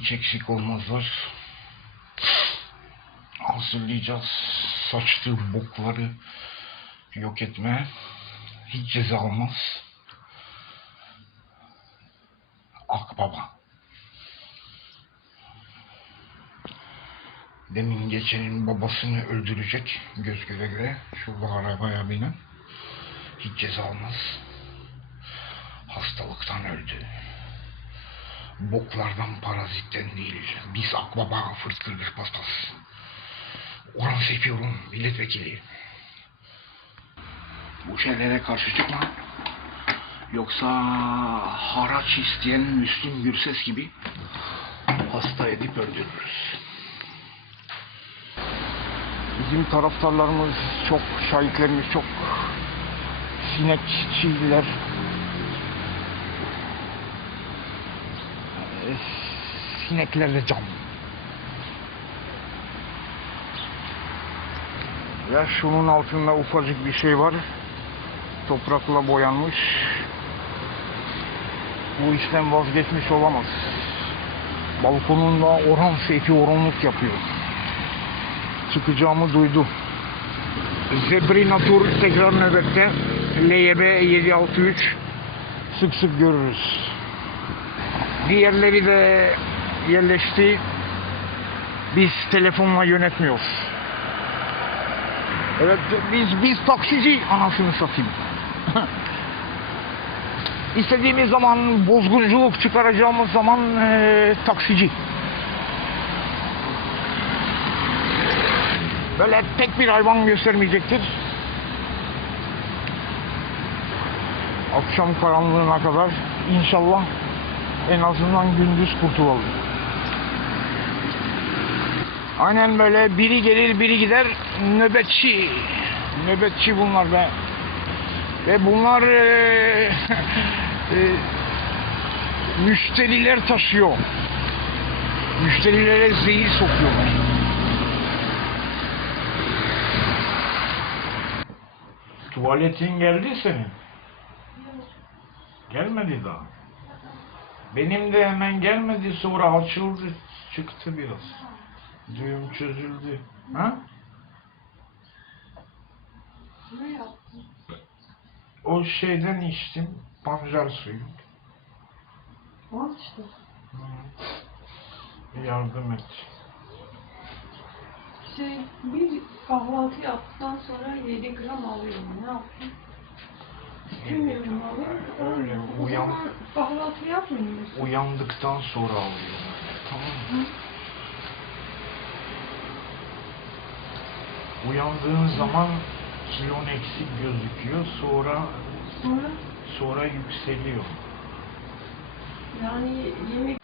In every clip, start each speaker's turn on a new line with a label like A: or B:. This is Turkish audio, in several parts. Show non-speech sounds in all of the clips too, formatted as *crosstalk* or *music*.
A: hiç eksik olmazlar. Hazırlayacağız saçtığı bokları yok etme. Hiç ceza almaz. Akbaba. Demin geçenin babasını öldürecek göz göre göre. Şurada arabaya binen. Hiç ceza almaz. Hastalıktan öldü. Boklardan parazitten değil. Biz akbaba fırtır paspas. Orhan Seyfiyorum milletvekili. Bu şeylere karşı çıkma. Yoksa haraç isteyen Müslüm Gürses gibi hasta edip öldürürüz. Bizim taraftarlarımız çok, şahitlerimiz çok sinekçiler. Ee, Sineklerle cam. Ve şunun altında ufacık bir şey var. Toprakla boyanmış. Bu işten vazgeçmiş olamaz. Balkonunda Orhan Seyfi Orhanlık yapıyor. Çıkacağımı duydu. Zebri Natur tekrar nöbette. LYB 763 sık sık görürüz. Diğerleri de yerleşti. Biz telefonla yönetmiyoruz. Evet biz biz taksici anasını satayım. *laughs* İstediğimiz zaman bozgunculuk çıkaracağımız zaman eee, taksici. Böyle tek bir hayvan göstermeyecektir. Akşam karanlığına kadar inşallah en azından gündüz kurtulalım. Aynen böyle biri gelir biri gider nöbetçi. Nöbetçi bunlar be. Ve bunlar eee, eee, *laughs* müşteriler taşıyor. Müşterilere zehir sokuyorlar. Tuvaletin geldi senin. Gelmedi daha. Benim de hemen gelmedi sonra açıldı çıktı biraz. Düğüm çözüldü. Ha?
B: Ne yaptın?
A: O şeyden içtim. Pancar suyu.
B: Al işte.
A: Yardım et.
B: Şey, bir kahvaltı yaptıktan sonra 7 gram alıyorum. Ne yapayım? Bilmiyorum abi.
A: Öyle, uyan-
B: kahvaltı yapmıyor musun?
A: Uyandıktan sonra alıyorum. Tamam mı? Uyandığın zaman kilon eksik gözüküyor. Sonra
B: Sonra
A: sonra yükseliyor.
B: yani yemek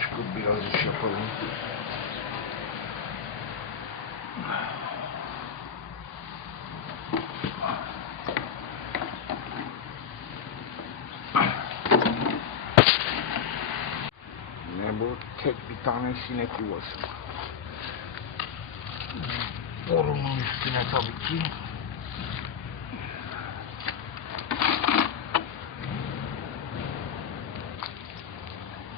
A: Çıkıp biraz iş yapalım. Ne bu? Tek bir tane sinek yuvası. Borunun üstüne tabii ki.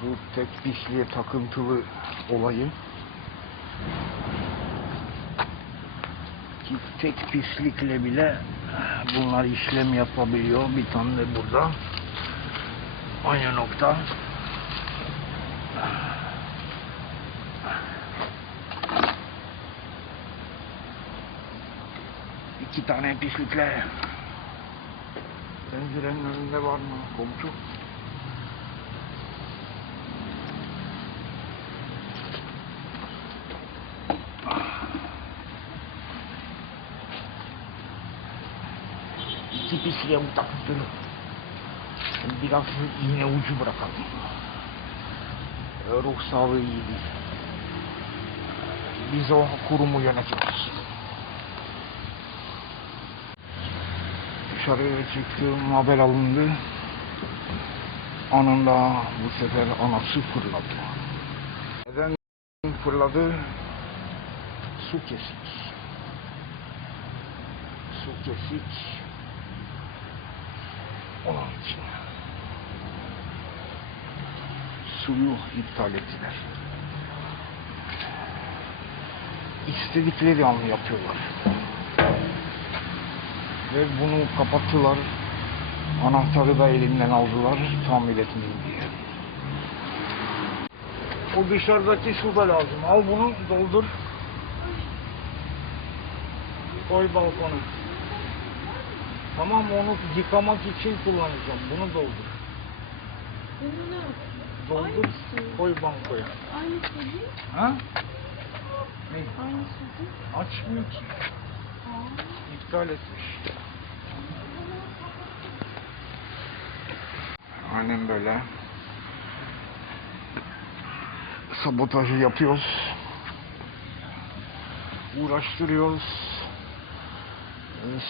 A: Bu tek pisliğe takıntılı olayı ki tek pislikle bile bunlar işlem yapabiliyor. Bir tane de burada. Aynı nokta. İki tane pislikle pencerenin önünde var mı komşu? İki pisliğe bu takıntılı. Biraz iğne ucu bırakalım. Ruh sağlığı iyi değil. Biz o kurumu yönetiyoruz. Dışarıya çıktığım haber alındı. Anında bu sefer anası fırladı. Neden fırladı? Su kesik. Su kesik. Onun için. Suyu iptal ettiler. İstedikleri an yapıyorlar. Ve bunu kapattılar. Anahtarı da elimden aldılar tamir etmeyeyim diye. O dışarıdaki su da lazım. Al bunu doldur. Koy balkona. Tamam onu yıkamak için kullanacağım. Bunu doldur.
B: Bunu ne
A: Doldur. Koy bankoya.
B: Aynı su değil.
A: Ha? Ne?
B: Aynı su değil.
A: Açmıyor ki.
B: Aa.
A: İptal etmiş. Aynen böyle. Sabotajı yapıyoruz. Uğraştırıyoruz.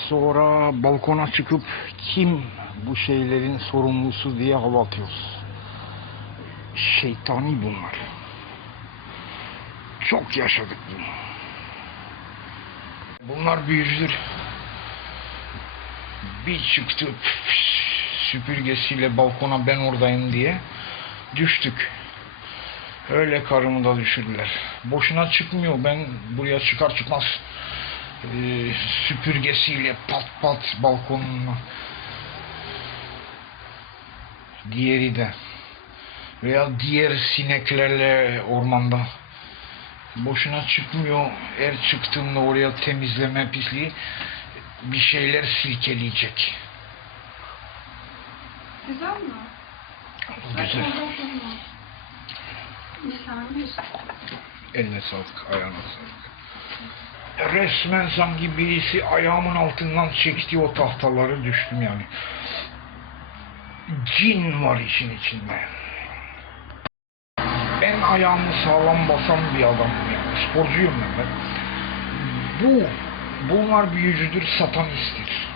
A: Sonra balkona çıkıp kim bu şeylerin sorumlusu diye hava atıyoruz. Şeytani bunlar. Çok yaşadık bunu. Bunlar büyücüdür. Bir çıktı süpürgesiyle balkona ben oradayım diye düştük. Öyle karımı da düşürdüler. Boşuna çıkmıyor. Ben buraya çıkar çıkmaz e, süpürgesiyle pat pat balkonuna. Diğeri de veya diğer sineklerle ormanda boşuna çıkmıyor. Eğer çıktığımda oraya temizleme pisliği bir şeyler silkeleyecek.
B: Güzel mi?
A: Güzel. Eline sağlık, ayağına sağlık. Resmen sanki birisi ayağımın altından çekti o tahtaları düştüm yani. Cin var işin içinde. Ben ayağımı sağlam basan bir adamım yani. Sporcuyum ben. Bu, bunlar büyücüdür, satanisttir.